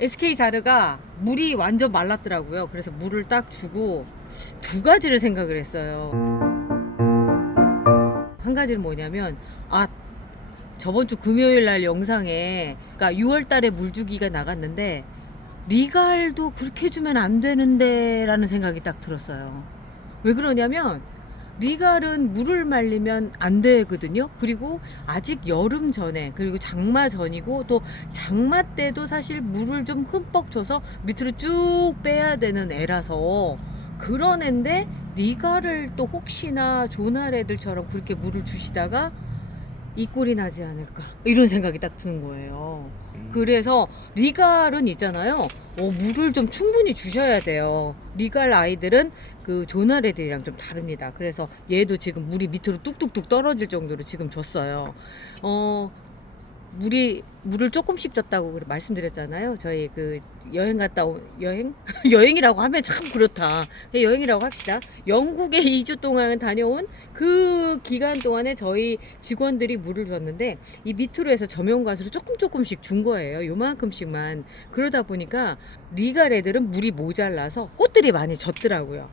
SK자르가 물이 완전 말랐더라고요. 그래서 물을 딱 주고 두 가지를 생각을 했어요. 한 가지는 뭐냐면, 저번 주 금요일 날 영상에, 그러니까 6월 달에 물 주기가 나갔는데 리갈도 그렇게 주면 안 되는데 라는 생각이 딱 들었어요. 왜 그러냐면 리갈은 물을 말리면 안 되거든요. 그리고 아직 여름 전에, 그리고 장마 전이고, 또 장마 때도 사실 물을 좀 흠뻑 줘서 밑으로 쭉 빼야 되는 애라서 그런 애인데, 리갈을 또 혹시나 조날 애들처럼 그렇게 물을 주시다가 이 꼴이 나지 않을까, 이런 생각이 딱 드는 거예요. 그래서 리갈은 있잖아요, 물을 좀 충분히 주셔야 돼요. 리갈 아이들은 그 조날 애들이랑 좀 다릅니다. 그래서 얘도 지금 물이 밑으로 뚝뚝뚝 떨어질 정도로 지금 줬어요. 물을 조금씩 줬다고 말씀드렸잖아요. 저희 그 여행 갔다 온, 여행이라고 하면 참 그렇다. 여행이라고 합시다. 영국에 2주 동안 다녀온 그 기간 동안에 저희 직원들이 물을 줬는데, 이 밑으로 해서 저면가스로 조금씩 준 거예요. 요만큼씩만. 그러다 보니까 리갈 애들은 물이 모자라서 꽃들이 많이 졌더라고요.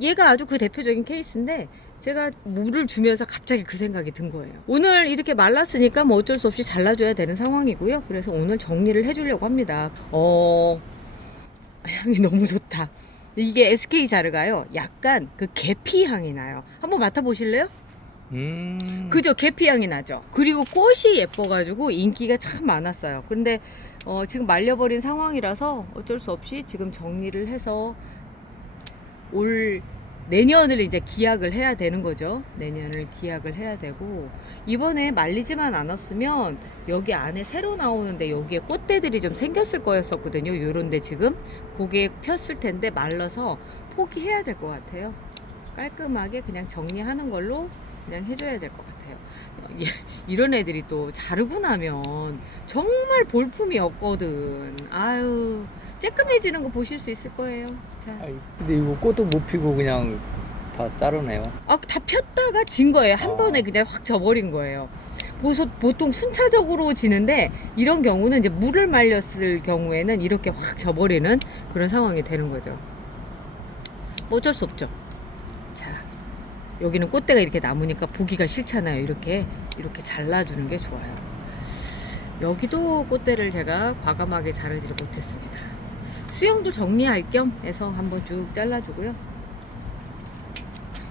얘가 아주 그 대표적인 케이스인데, 제가 물을 주면서 갑자기 그 생각이 든 거예요. 오늘 이렇게 말랐으니까 뭐 어쩔 수 없이 잘라줘야 되는 상황이고요. 그래서 오늘 정리를 해주려고 합니다. 향이 너무 좋다. 이게 SK자르가요, 약간 그 계피 향이 나요. 한번 맡아보실래요? 그죠? 계피 향이 나죠. 그리고 꽃이 예뻐가지고 인기가 참 많았어요. 그런데 지금 말려버린 상황이라서 어쩔 수 없이 지금 정리를 해서 내년을 이제 기약을 해야 되는 거죠. 내년을 기약을 해야 되고, 이번에 말리지만 않았으면 여기 안에 새로 나오는데 여기에 꽃대들이 좀 생겼을 거였었거든요. 요런데 지금 고개 폈을 텐데 말라서 포기해야 될 것 같아요. 깔끔하게 그냥 정리하는 걸로 그냥 해줘야 될 것 같아요. 이런 애들이 또 자르고 나면 정말 볼품이 없거든. 아유, 쬐끔해지는 거 보실 수 있을 거예요. 자. 근데 이거 꽃도 못 피고 그냥 다 자르네요. 다 폈다가 진 거예요. 한 번에 그냥 확 져버린 거예요. 보통 순차적으로 지는데, 이런 경우는 이제 물을 말렸을 경우에는 이렇게 확 져버리는 그런 상황이 되는 거죠. 뭐 어쩔 수 없죠. 자, 여기는 꽃대가 이렇게 남으니까 보기가 싫잖아요. 이렇게 잘라주는 게 좋아요. 여기도 꽃대를 제가 과감하게 자르지를 못했습니다. 수영도 정리할 겸 해서 한번 쭉 잘라주고요.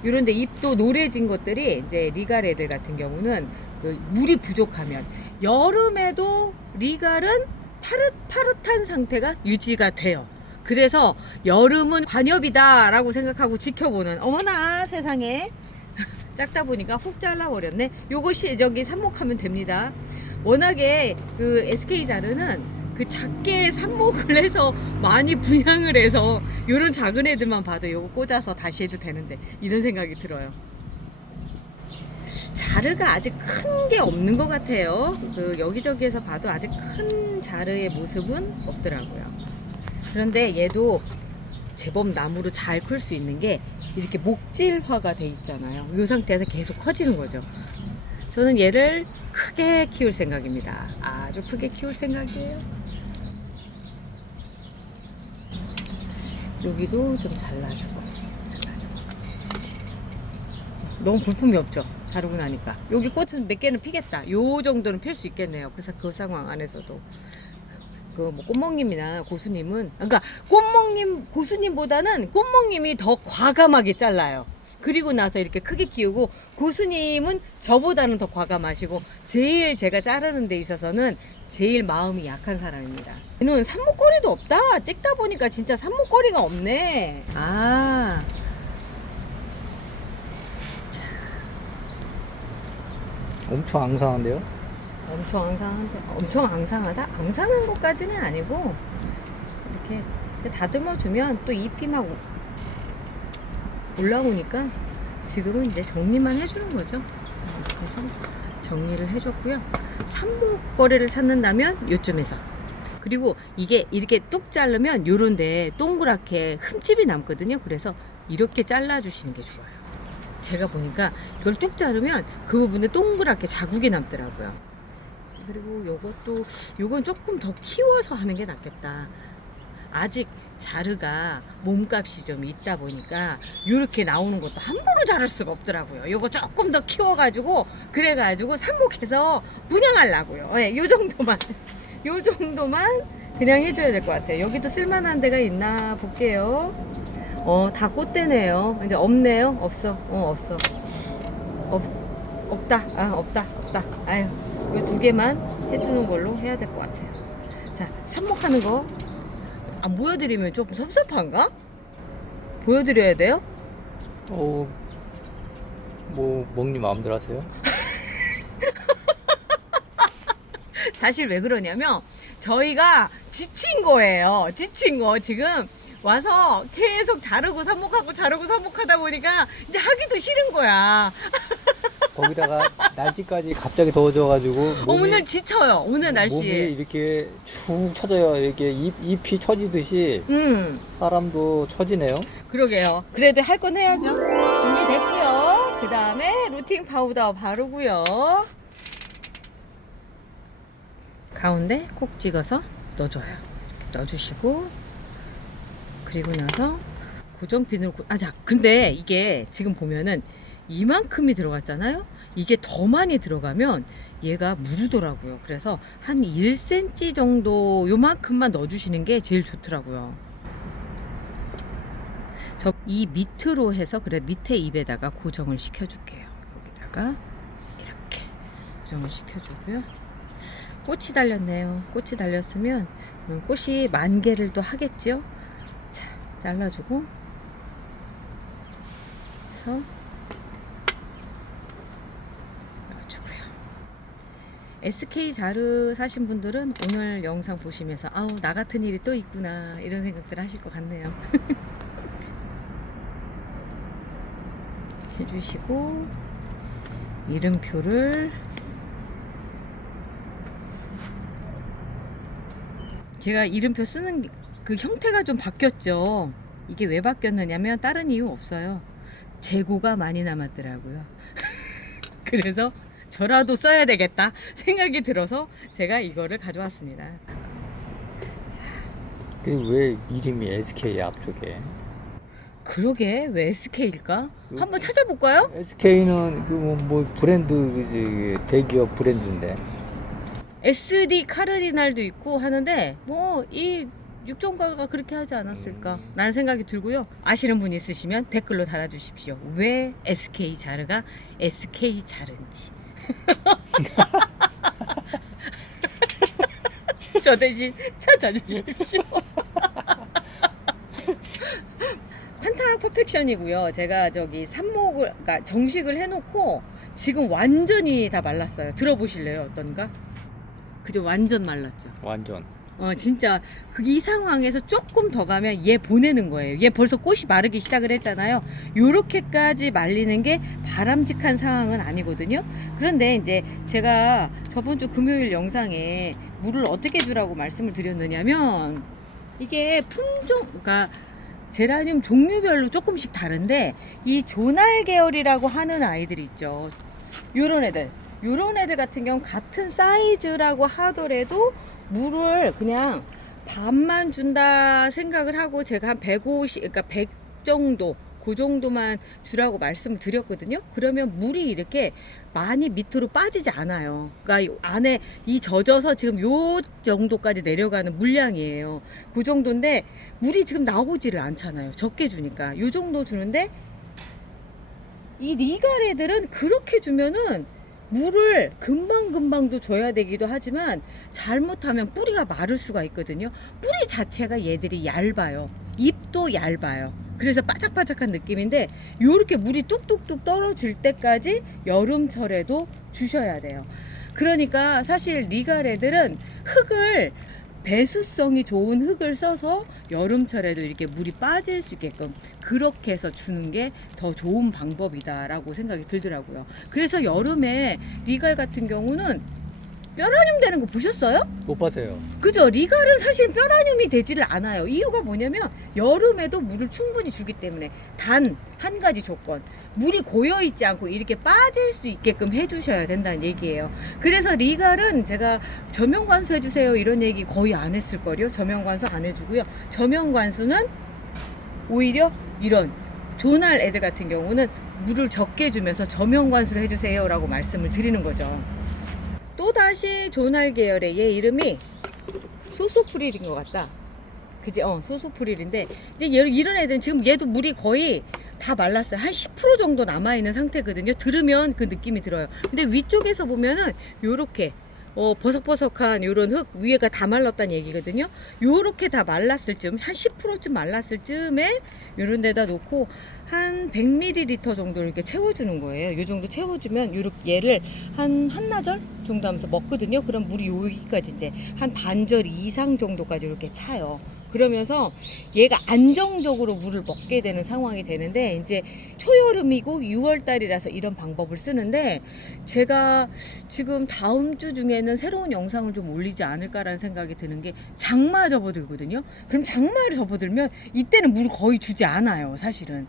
이런데 잎도 노래진 것들이, 이제 리갈 애들 같은 경우는 그 물이 부족하면, 여름에도 리갈은 파릇파릇한 상태가 유지가 돼요. 그래서 여름은 관엽이다 라고 생각하고 지켜보는, 어머나 세상에 작다 보니까 훅 잘라버렸네. 요것이 저기 삽목하면 됩니다. 워낙에 그 SK자르는 그 작게 삽목을 해서 많이 분양을 해서 요런 작은 애들만 봐도 요거 꽂아서 다시 해도 되는데, 이런 생각이 들어요. 자르가 아직 큰 게 없는 것 같아요. 그 여기저기에서 봐도 아직 큰 자르의 모습은 없더라고요. 그런데 얘도 제법 나무로 잘 클 수 있는 게, 이렇게 목질화가 돼 있잖아요. 이 상태에서 계속 커지는 거죠. 저는 얘를 크게 키울 생각입니다. 아주 크게 키울 생각이에요. 여기도 좀 잘라주고. 너무 볼품이 없죠, 자르고 나니까. 여기 꽃은 몇 개는 피겠다, 요 정도는 필 수 있겠네요. 그래서 그 상황 안에서도 그 뭐 꽃먹님이나 고수님은, 그러니까 고수님보다는 꽃먹님이 더 과감하게 잘라요. 그리고 나서 이렇게 크게 키우고, 고수님은 저보다는 더 과감하시고, 제일 제가 자르는 데 있어서는 제일 마음이 약한 사람입니다. 얘는 삽목거리도 없다. 찍다 보니까 진짜 삽목거리가 없네. 엄청 앙상한데요? 엄청 앙상한데, 엄청 앙상하다? 앙상한 것까지는 아니고, 이렇게 다듬어 주면 또 잎이 막 올라오니까 지금은 이제 정리만 해주는 거죠. 그래서 정리를 해줬고요. 삽목거리를 찾는다면 요쯤에서, 그리고 이게 이렇게 뚝 자르면 요런데 동그랗게 흠집이 남거든요. 그래서 이렇게 잘라주시는 게 좋아요. 제가 보니까 이걸 뚝 자르면 그 부분에 동그랗게 자국이 남더라고요. 그리고 요건 조금 더 키워서 하는 게 낫겠다. 아직 자르가 몸값이 좀 있다 보니까 요렇게 나오는 것도 함부로 자를 수가 없더라고요. 요거 조금 더 키워가지고 그래가지고 삽목해서 분양하려고요. 네, 요 정도만 그냥 해줘야 될 것 같아요. 여기도 쓸만한 데가 있나 볼게요. 다 꽃대네요. 이제 없네요. 없어. 없어. 없다. 없다. 아유, 이 두 개만 해주는 걸로 해야 될 것 같아요. 자, 삽목하는 거 안 보여드리면 좀 섭섭한가? 보여드려야 돼요? 뭐 멍님 마음대로 하세요. 사실 왜 그러냐면 저희가 지친 거예요. 지친 거 지금 와서 계속 자르고 삽목하다 보니까 이제 하기도 싫은 거야. 거기다가 날씨까지 갑자기 더워져가지고 오늘 지쳐요. 오늘 날씨에. 몸이 이렇게 축 처져요. 이렇게 잎이 처지듯이 사람도 처지네요. 그러게요. 그래도 할 건 해야죠. 준비됐고요. 그 다음에 루팅 파우더 바르고요. 가운데 콕 찍어서 넣어줘요. 넣어주시고 그리고 나서 고정핀으로 자, 근데 이게 지금 보면은 이만큼이 들어갔잖아요. 이게 더 많이 들어가면 얘가 무르더라고요. 그래서 한 1cm 정도 요만큼만 넣어주시는 게 제일 좋더라고요. 저 이 밑으로 해서 그래 밑에 잎에다가 고정을 시켜줄게요. 여기다가 이렇게 고정을 시켜주고요. 꽃이 달렸네요. 꽃이 달렸으면 꽃이 만 개를 또 하겠죠. 자, 잘라주고 그래서 넣어주고요. SK 자르 사신 분들은 오늘 영상 보시면서 아우 나 같은 일이 또 있구나 이런 생각들 하실 것 같네요. 해주시고 이름표를 제가 이름표 쓰는 그 형태가 좀 바뀌었죠. 이게 왜 바뀌었느냐면 다른 이유 없어요. 재고가 많이 남았더라고요. 그래서 저라도 써야 되겠다 생각이 들어서 제가 이거를 가져왔습니다. 왜 이름이 SK 앞쪽에? 그러게 왜 SK일까? 한번 찾아볼까요? SK는 뭐 브랜드 그지 대기업 브랜드인데. SD 카르디날도 있고 하는데 뭐 이 육종가가 그렇게 하지 않았을까 라는 생각이 들고요. 아시는 분 있으시면 댓글로 달아주십시오. 왜 SK 자르가 SK 자른지. 저 대신 찾아주십시오. 환탁 퍼펙션이고요. 제가 저기 삽목을 그러니까 정식을 해놓고 지금 완전히 다 말랐어요. 들어보실래요? 어떤가? 그죠? 완전 말랐죠. 완전. 진짜 이 상황에서 조금 더 가면 얘 보내는 거예요. 얘 벌써 꽃이 마르기 시작을 했잖아요. 요렇게까지 말리는 게 바람직한 상황은 아니거든요. 그런데 이제 제가 저번 주 금요일 영상에 물을 어떻게 주라고 말씀을 드렸느냐면 이게 품종 그러니까 제라늄 종류별로 조금씩 다른데 이 조날 계열이라고 하는 아이들 있죠. 요런 애들 같은 경우 같은 사이즈라고 하더라도 물을 그냥 반만 준다 생각을 하고 제가 한 150, 그러니까 100 정도 그 정도만 주라고 말씀을 드렸거든요. 그러면 물이 이렇게 많이 밑으로 빠지지 않아요. 그러니까 안에 이 젖어서 지금 요 정도까지 내려가는 물량이에요. 그 정도인데 물이 지금 나오지를 않잖아요. 적게 주니까 요 정도 주는데 이 리갈 애들은 그렇게 주면은 물을 금방금방도 줘야 되기도 하지만 잘못하면 뿌리가 마를 수가 있거든요. 뿌리 자체가 얘들이 얇아요. 잎도 얇아요. 그래서 바삭바삭한 느낌인데 요렇게 물이 뚝뚝뚝 떨어질 때까지 여름철에도 주셔야 돼요. 그러니까 사실 리갈 애들은 흙을 배수성이 좋은 흙을 써서 여름철에도 이렇게 물이 빠질 수 있게끔 그렇게 해서 주는 게 더 좋은 방법이다 라고 생각이 들더라고요. 그래서 여름에 리갈 같은 경우는 뼈라늄 되는 거 보셨어요? 못 봤어요. 그죠? 리갈은 사실 뼈라늄이 되지를 않아요. 이유가 뭐냐면 여름에도 물을 충분히 주기 때문에 단 한 가지 조건, 물이 고여있지 않고 이렇게 빠질 수 있게끔 해주셔야 된다는 얘기예요. 그래서 리갈은 제가 저면관수 해주세요 이런 얘기 거의 안 했을걸요. 저면관수 안 해주고요. 저면관수는 오히려 이런 조날 애들 같은 경우는 물을 적게 주면서 저면관수를 해주세요 라고 말씀을 드리는 거죠. 또다시 조날 계열의 얘 이름이 소소프릴인 것 같다. 그지? 소소프릴인데 이제 이런 애들은 지금 얘도 물이 거의 다 말랐어요. 한 10% 정도 남아있는 상태거든요. 들으면 그 느낌이 들어요. 근데 위쪽에서 보면은 요렇게 버석버석한 요런 흙 위에가 다 말랐다는 얘기거든요. 요렇게 다 말랐을 쯤, 한 10%쯤 말랐을 쯤에 요런 데다 놓고 한 100ml 정도 이렇게 채워주는 거예요. 요 정도 채워주면 요렇게 얘를 한 한나절 정도 하면서 먹거든요. 그럼 물이 여기까지 이제 한 반절 이상 정도까지 이렇게 차요. 그러면서 얘가 안정적으로 물을 먹게 되는 상황이 되는데, 이제 초여름이고 6월달이라서 이런 방법을 쓰는데, 제가 지금 다음 주 중에는 새로운 영상을 좀 올리지 않을까라는 생각이 드는 게, 장마 접어들거든요. 그럼 장마를 접어들면 이때는 물을 거의 주지 않아요, 사실은.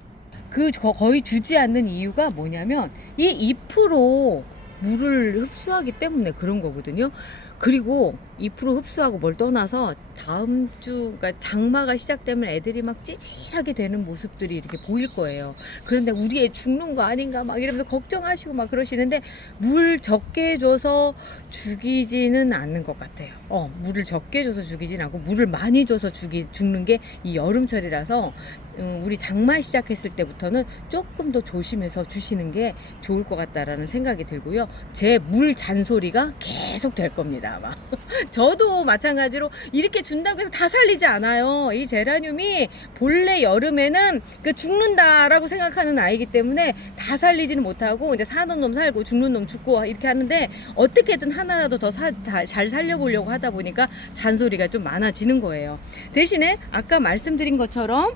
거의 주지 않는 이유가 뭐냐면 이 잎으로 물을 흡수하기 때문에 그런 거거든요. 그리고 잎으로 흡수하고 뭘 떠나서 다음 주, 그러니까 장마가 시작되면 애들이 막 찌질하게 되는 모습들이 이렇게 보일 거예요. 그런데 우리 애 죽는 거 아닌가 막 이러면서 걱정하시고 막 그러시는데, 물 적게 줘서 죽이지는 않는 것 같아요. 물을 적게 줘서 죽이진 않고 물을 많이 줘서 죽는 게 이 여름철이라서 우리 장마 시작했을 때부터는 조금 더 조심해서 주시는 게 좋을 것 같다라는 생각이 들고요. 제 물 잔소리가 계속 될 겁니다, 아마. 저도 마찬가지로 이렇게 준다고 해서 다 살리지 않아요. 이 제라늄이 본래 여름에는 죽는다라고 생각하는 아이기 때문에 다 살리지는 못하고 이제 사는 놈 살고 죽는 놈 죽고 이렇게 하는데, 어떻게든 하나라도 더 잘 살려보려고 하다 보니까 잔소리가 좀 많아지는 거예요. 대신에 아까 말씀드린 것처럼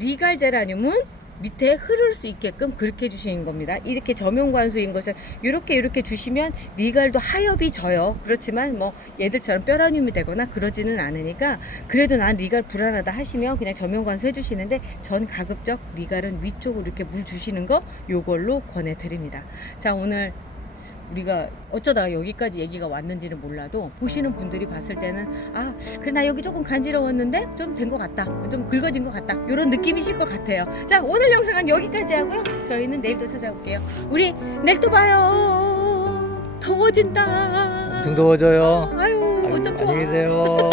리갈 제라늄은 밑에 흐를 수 있게끔 그렇게 해주시는 겁니다. 이렇게 저면관수인 것처럼 이렇게 주시면 리갈도 하엽이 져요. 그렇지만 뭐 얘들처럼 뼈라늄이 되거나 그러지는 않으니까, 그래도 난 리갈 불안하다 하시면 그냥 저면관수 해주시는데, 전 가급적 리갈은 위쪽으로 이렇게 물 주시는 거 요걸로 권해드립니다. 자, 오늘 우리가 어쩌다가 여기까지 얘기가 왔는지는 몰라도 보시는 분들이 봤을 때는 그래 나 여기 조금 간지러웠는데 좀 된 것 같다, 좀 긁어진 것 같다, 이런 느낌이실 것 같아요. 자, 오늘 영상은 여기까지 하고요. 저희는 내일 또 찾아올게요. 우리 내일 또 봐요. 더워진다. 엄청 더워져요. 아유 어쩜 좋아. 안녕히 계세요.